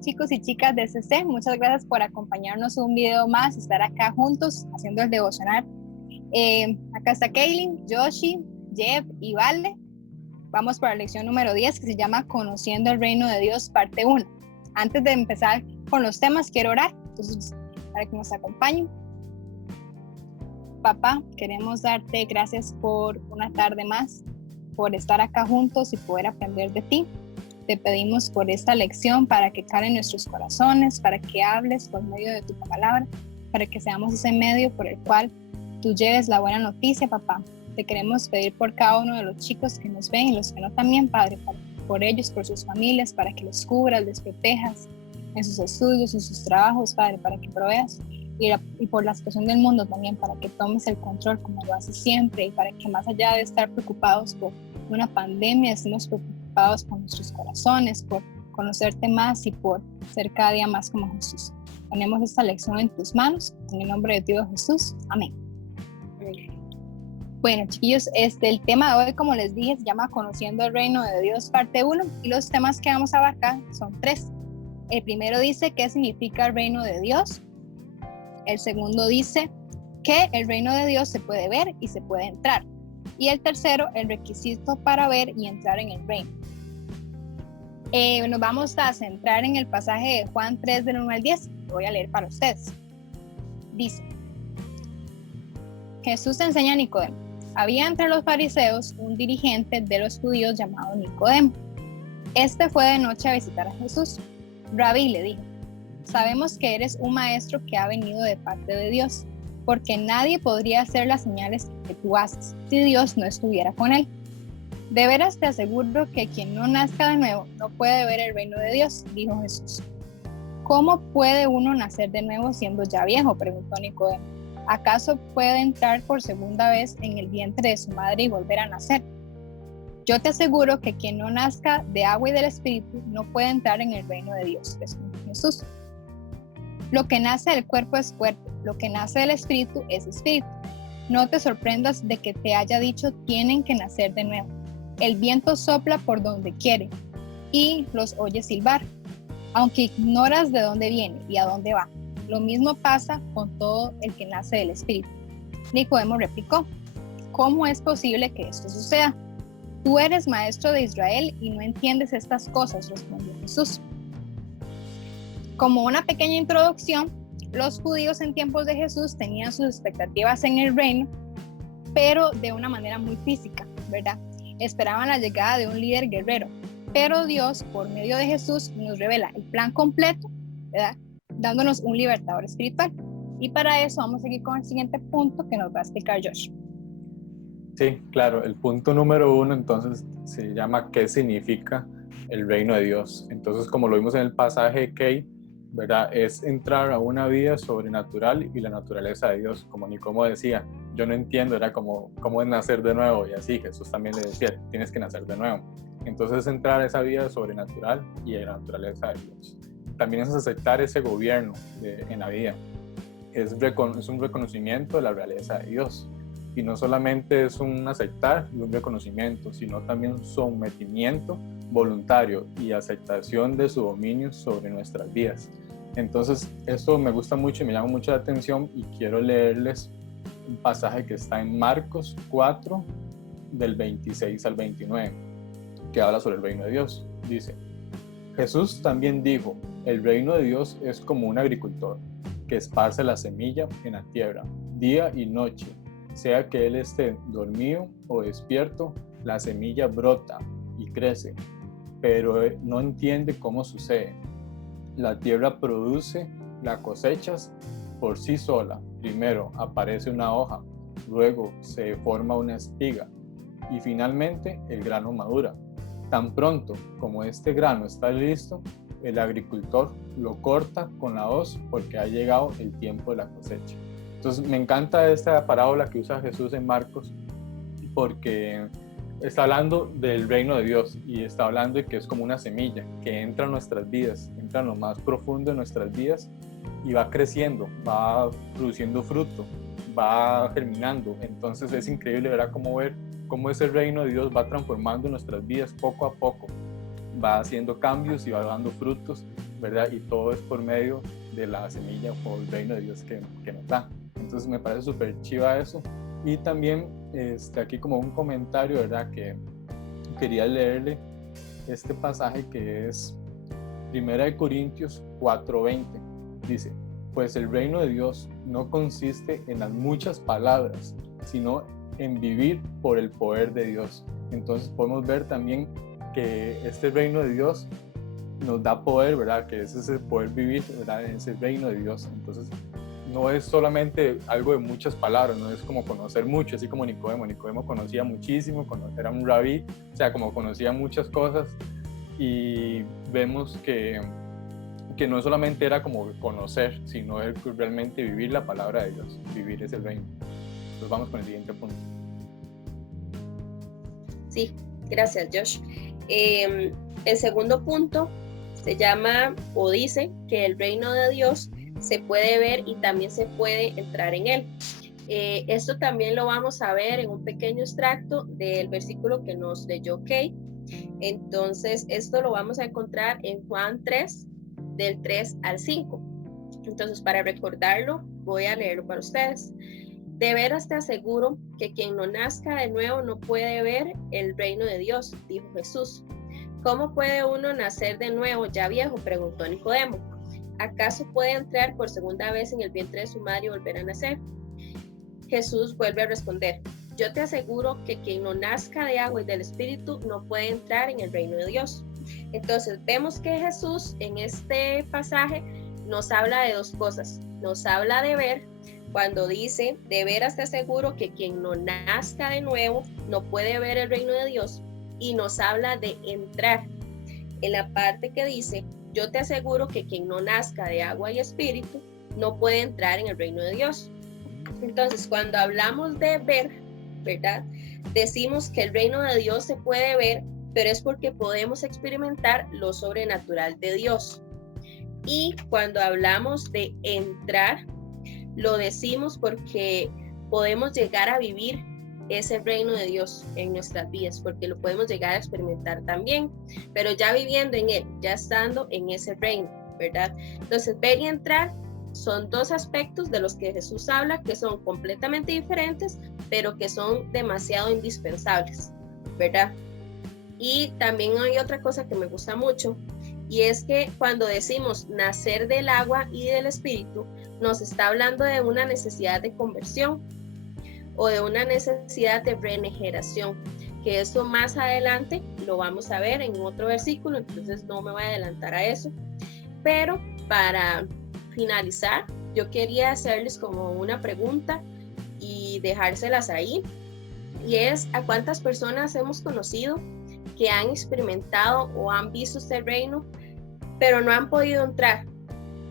chicos y chicas de CC, muchas gracias por acompañarnos un video más, estar acá juntos haciendo el devocional. Acá está Kaylin, Joshi, Jeff y Vale. Vamos para la lección número 10 que se llama Conociendo el Reino de Dios, parte 1. Antes de empezar con los temas, quiero orar, entonces para que nos acompañen. Papá, queremos darte gracias por una tarde más, por estar acá juntos y poder aprender de ti. Te pedimos por esta lección para que cale en nuestros corazones, para que hables por medio de tu palabra, para que seamos ese medio por el cual tú lleves la buena noticia, papá. Te queremos pedir por cada uno de los chicos que nos ven y los que no también, Padre, por ellos, por sus familias, para que los cubras, les protejas en sus estudios, en sus trabajos, Padre, para que proveas. Y por la situación del mundo también, para que tomes el control como lo haces siempre y para que más allá de estar preocupados por una pandemia, estemos preocupados por nuestros corazones, por conocerte más y por ser cada día más como Jesús. Ponemos esta lección en tus manos, en el nombre de Dios Jesús. Amén. Bueno, chiquillos, el tema de hoy, como les dije, se llama Conociendo el Reino de Dios, parte 1, y los temas que vamos a abarcar son 3. El primero dice qué significa el reino de Dios. El segundo dice que el reino de Dios se puede ver y se puede entrar. Y el tercero, el requisito para ver y entrar en el reino. Nos vamos a centrar en el pasaje de Juan 3, del 1 al 10. Lo voy a leer para ustedes. Dice: Jesús enseña a Nicodemo. Había entre los fariseos un dirigente de los judíos llamado Nicodemo. Este fue de noche a visitar a Jesús. Rabí, le dijo, sabemos que eres un maestro que ha venido de parte de Dios, porque nadie podría hacer las señales que tú haces si Dios no estuviera con él. De veras te aseguro que quien no nazca de nuevo no puede ver el reino de Dios, dijo Jesús. ¿Cómo puede uno nacer de nuevo siendo ya viejo?, preguntó Nicodemo. ¿Acaso puede entrar por segunda vez en el vientre de su madre y volver a nacer? Yo te aseguro que quien no nazca de agua y del Espíritu no puede entrar en el reino de Dios, respondió Jesús. Lo que nace del cuerpo es cuerpo, lo que nace del Espíritu es espíritu. No te sorprendas de que te haya dicho tienen que nacer de nuevo. El viento sopla por donde quiere y los oyes silbar, aunque ignoras de dónde viene y a dónde va. Lo mismo pasa con todo el que nace del Espíritu. Nicodemo replicó, ¿cómo es posible que esto suceda? Tú eres maestro de Israel y no entiendes estas cosas, respondió Jesús. Como una pequeña introducción, los judíos en tiempos de Jesús tenían sus expectativas en el reino, pero de una manera muy física, ¿verdad? Esperaban la llegada de un líder guerrero, pero Dios, por medio de Jesús, nos revela el plan completo, ¿verdad?, dándonos un libertador espiritual. Y para eso vamos a seguir con el siguiente punto que nos va a explicar Josh. Sí, claro, el punto número 1 entonces se llama ¿qué significa el reino de Dios? Entonces, como lo vimos en el pasaje de Kay, ¿verdad?, es entrar a una vida sobrenatural y la naturaleza de Dios. Como Nicodemo decía, yo no entiendo, era cómo es nacer de nuevo, y así Jesús también le decía, tienes que nacer de nuevo. Entonces, entrar a esa vida sobrenatural y de la naturaleza de Dios. También es aceptar ese gobierno en la vida. Es un reconocimiento de la realeza de Dios. Y no solamente es un aceptar y un reconocimiento, sino también un sometimiento voluntario y aceptación de su dominio sobre nuestras vidas. Entonces, esto me gusta mucho y me llama mucho la atención, y quiero leerles un pasaje que está en Marcos 4, del 26 al 29, que habla sobre el reino de Dios. Dice: Jesús también dijo, el reino de Dios es como un agricultor que esparce la semilla en la tierra, día y noche. Sea que él esté dormido o despierto, la semilla brota y crece, pero no entiende cómo sucede. La tierra produce las cosechas por sí sola. Primero aparece una hoja, luego se forma una espiga y finalmente el grano madura. Tan pronto como este grano está listo, el agricultor lo corta con la hoz porque ha llegado el tiempo de la cosecha. Entonces me encanta esta parábola que usa Jesús en Marcos, porque está hablando del reino de Dios y está hablando de que es como una semilla que entra en nuestras vidas, entra en lo más profundo de nuestras vidas y va creciendo, va produciendo fruto, va germinando. Entonces es increíble, ¿verdad?, ver cómo ese reino de Dios va transformando nuestras vidas poco a poco, va haciendo cambios y va dando frutos, ¿verdad? Y todo es por medio de la semilla o el reino de Dios que nos da. Entonces me parece súper chiva eso. Y también aquí como un comentario, ¿verdad? Que quería leerle este pasaje que es 1 Corintios 4:20. Dice, pues el reino de Dios no consiste en las muchas palabras, sino en vivir por el poder de Dios. Entonces podemos ver también que este reino de Dios nos da poder, ¿verdad? Que es ese poder vivir, ¿verdad? En ese reino de Dios. Entonces no es solamente algo de muchas palabras, no es como conocer mucho, así como Nicodemo. Nicodemo conocía muchísimo, era un rabí, o sea, como conocía muchas cosas, y vemos que no solamente era como conocer, sino realmente vivir la palabra de Dios, vivir ese reino. Entonces vamos con el siguiente punto. Sí, gracias Josh. El segundo punto se llama o dice que el reino de Dios se puede ver y también se puede entrar en él. Esto también lo vamos a ver en un pequeño extracto del versículo que nos leyó Kay. Entonces esto lo vamos a encontrar en Juan 3, del 3 al 5. Entonces, para recordarlo, voy a leerlo para ustedes. De veras te aseguro que quien no nazca de nuevo no puede ver el reino de Dios, dijo Jesús. ¿Cómo puede uno nacer de nuevo ya viejo?, preguntó Nicodemo. ¿Acaso puede entrar por segunda vez en el vientre de su madre y volver a nacer? Jesús vuelve a responder, yo te aseguro que quien no nazca de agua y del Espíritu no puede entrar en el reino de Dios. Entonces vemos que Jesús en este pasaje nos habla de dos cosas. Nos habla de ver, cuando dice, de veras te aseguro que quien no nazca de nuevo no puede ver el reino de Dios, y nos habla de entrar. En la parte que dice, yo te aseguro que quien no nazca de agua y espíritu no puede entrar en el reino de Dios. Entonces, cuando hablamos de ver, ¿verdad? Decimos que el reino de Dios se puede ver, pero es porque podemos experimentar lo sobrenatural de Dios. Y cuando hablamos de entrar, lo decimos porque podemos llegar a vivir ese reino de Dios en nuestras vidas, porque lo podemos llegar a experimentar también, pero ya viviendo en él, ya estando en ese reino, ¿verdad? Entonces, ver y entrar son dos aspectos de los que Jesús habla que son completamente diferentes, pero que son demasiado indispensables, ¿verdad? Y también hay otra cosa que me gusta mucho, y es que cuando decimos nacer del agua y del espíritu, nos está hablando de una necesidad de conversión o de una necesidad de regeneración, que eso más adelante lo vamos a ver en otro versículo, entonces no me voy a adelantar a eso. Pero para finalizar, yo quería hacerles como una pregunta y dejárselas ahí, y es, ¿a cuántas personas hemos conocido que han experimentado o han visto este reino, pero no han podido entrar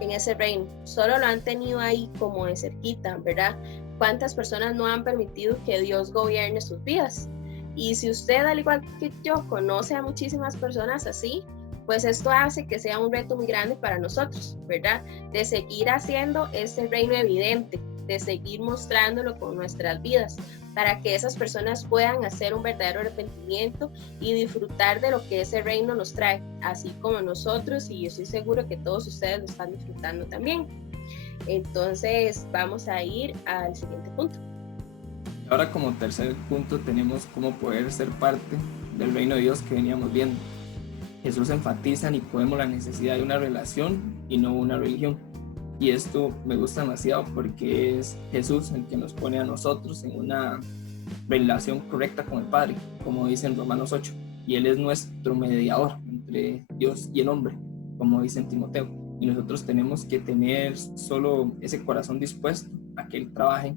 en ese reino? Solo lo han tenido ahí como de cerquita, ¿verdad? ¿Cuántas personas no han permitido que Dios gobierne sus vidas? Y si usted, al igual que yo, conoce a muchísimas personas así, pues esto hace que sea un reto muy grande para nosotros, ¿verdad? De seguir haciendo este reino evidente, de seguir mostrándolo con nuestras vidas, para que esas personas puedan hacer un verdadero arrepentimiento y disfrutar de lo que ese reino nos trae, así como nosotros, y yo estoy seguro que todos ustedes lo están disfrutando también. Entonces vamos a ir al siguiente punto. Ahora, como tercer punto, tenemos cómo poder ser parte del reino de Dios que veníamos viendo. Jesús enfatiza a Nicodemo la necesidad de una relación y no una religión. Y esto me gusta demasiado porque es Jesús el que nos pone a nosotros en una relación correcta con el Padre, como dice en Romanos 8. Y Él es nuestro mediador entre Dios y el hombre, como dice en Timoteo. Y nosotros tenemos que tener solo ese corazón dispuesto a que Él trabaje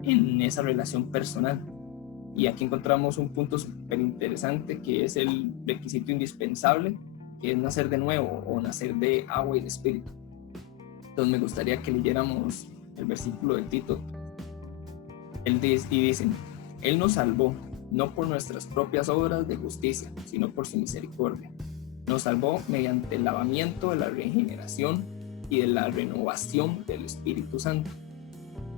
en esa relación personal. Y aquí encontramos un punto súper interesante, que es el requisito indispensable, que es nacer de nuevo o nacer de agua y de espíritu. Entonces me gustaría que leyéramos el versículo de Tito. Él dice, Él nos salvó, no por nuestras propias obras de justicia, sino por su misericordia. Nos salvó mediante el lavamiento de la regeneración y de la renovación del Espíritu Santo.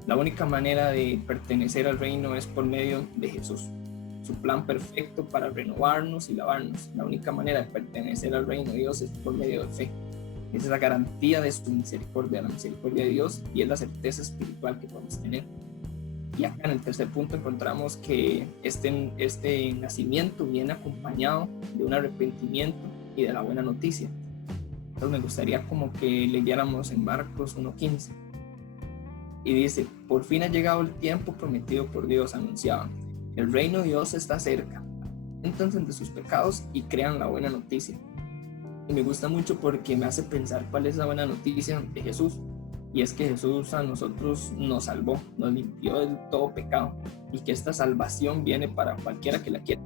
La única manera de pertenecer al reino es por medio de Jesús, su plan perfecto para renovarnos y lavarnos. La única manera de pertenecer al reino de Dios es por medio de fe. Es esa garantía de su misericordia, la misericordia de Dios, y es la certeza espiritual que podemos tener. Y acá en el tercer punto encontramos que este nacimiento viene acompañado de un arrepentimiento y de la buena noticia. Entonces me gustaría como que leyéramos en Marcos 1:15. Y dice: por fin ha llegado el tiempo prometido por Dios, anunciaban. El reino de Dios está cerca. Entonces de sus pecados y crean la buena noticia. Y me gusta mucho porque me hace pensar cuál es la buena noticia de Jesús. Y es que Jesús a nosotros nos salvó, nos limpió de todo pecado, y que esta salvación viene para cualquiera que la quiera.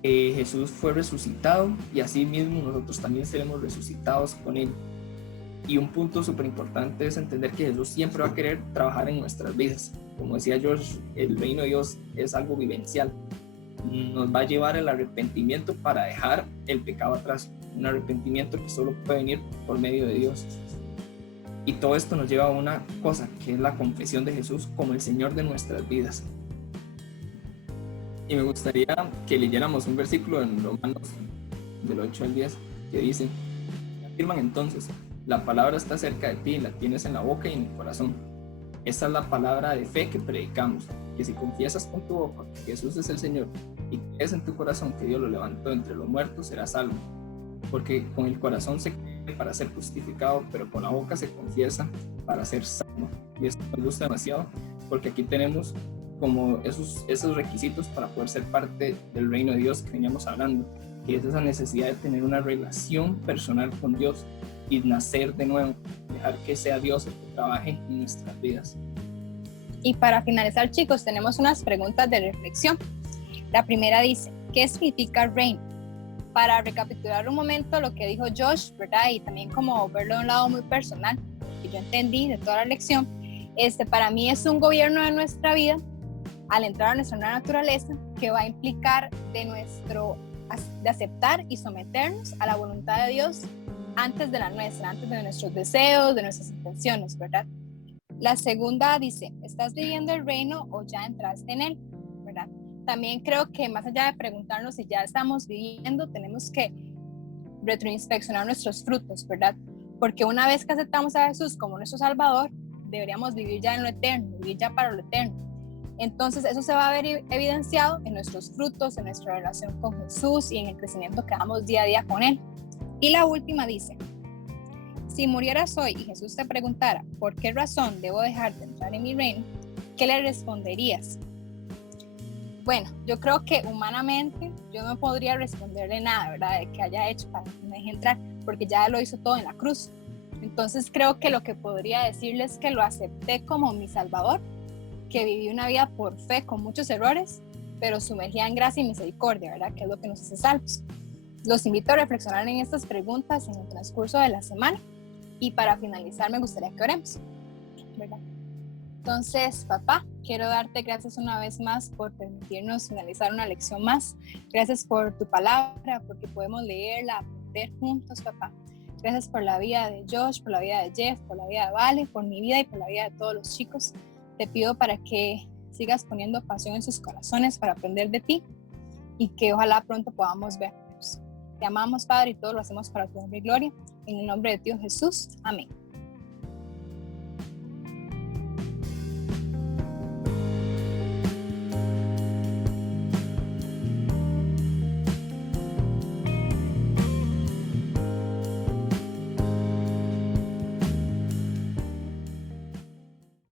Jesús fue resucitado, y así mismo nosotros también seremos resucitados con Él. Y un punto súper importante es entender que Jesús siempre va a querer trabajar en nuestras vidas. Como decía George, el reino de Dios es algo vivencial. Nos va a llevar el arrepentimiento para dejar el pecado atrás. Un arrepentimiento que solo puede venir por medio de Dios. Y todo esto nos lleva a una cosa, que es la confesión de Jesús como el Señor de nuestras vidas. Y me gustaría que leyéramos un versículo en Romanos del 8 al 10 que dice: afirman entonces, la palabra está cerca de ti, la tienes en la boca y en el corazón. Esta es la palabra de fe que predicamos, que si confiesas con tu boca que Jesús es el Señor y crees en tu corazón que Dios lo levantó entre los muertos, serás salvo. Porque con el corazón se cree para ser justificado, pero con la boca se confiesa para ser salvo. Y esto me gusta demasiado, porque aquí tenemos como esos requisitos para poder ser parte del reino de Dios que veníamos hablando, que es esa necesidad de tener una relación personal con Dios y nacer de nuevo, dejar que sea Dios el que trabaje en nuestras vidas. Y para finalizar, chicos, tenemos unas preguntas de reflexión. La primera dice: ¿qué significa reino? Para recapitular un momento lo que dijo Josh, ¿verdad? Y también como verlo de un lado muy personal, que yo entendí de toda la lección, para mí es un gobierno de nuestra vida al entrar a nuestra nueva naturaleza, que va a implicar de aceptar y someternos a la voluntad de Dios antes de la nuestra, antes de nuestros deseos, de nuestras intenciones, ¿verdad? La segunda dice: ¿estás viviendo el reino o ya entraste en él? ¿Verdad? También creo que más allá de preguntarnos si ya estamos viviendo, tenemos que retroinspeccionar nuestros frutos, ¿verdad? Porque una vez que aceptamos a Jesús como nuestro Salvador, deberíamos vivir ya en lo eterno, vivir ya para lo eterno. Entonces eso se va a ver evidenciado en nuestros frutos, en nuestra relación con Jesús y en el crecimiento que damos día a día con Él. Y la última dice: si murieras hoy y Jesús te preguntara ¿por qué razón debo dejar de entrar en mi reino?, ¿qué le responderías? Bueno, yo creo que humanamente yo no podría responderle nada, ¿verdad?, de que haya hecho para que me deje entrar, porque ya lo hizo todo en la cruz. Entonces creo que lo que podría decirles es que lo acepté como mi Salvador, que viví una vida por fe con muchos errores, pero sumergida en gracia y misericordia, ¿verdad?, que es lo que nos hace salvos. Los invito a reflexionar en estas preguntas en el transcurso de la semana, y para finalizar me gustaría que oremos, ¿verdad? Entonces, papá, quiero darte gracias una vez más por permitirnos finalizar una lección más. Gracias por tu palabra, porque podemos leerla, aprender juntos, papá. Gracias por la vida de Josh, por la vida de Jeff, por la vida de Vale, por mi vida y por la vida de todos los chicos. Te pido para que sigas poniendo pasión en sus corazones para aprender de ti, y que ojalá pronto podamos vernos. Te amamos, Padre, y todo lo hacemos para tu honra y gloria. En el nombre de Dios Jesús. Amén.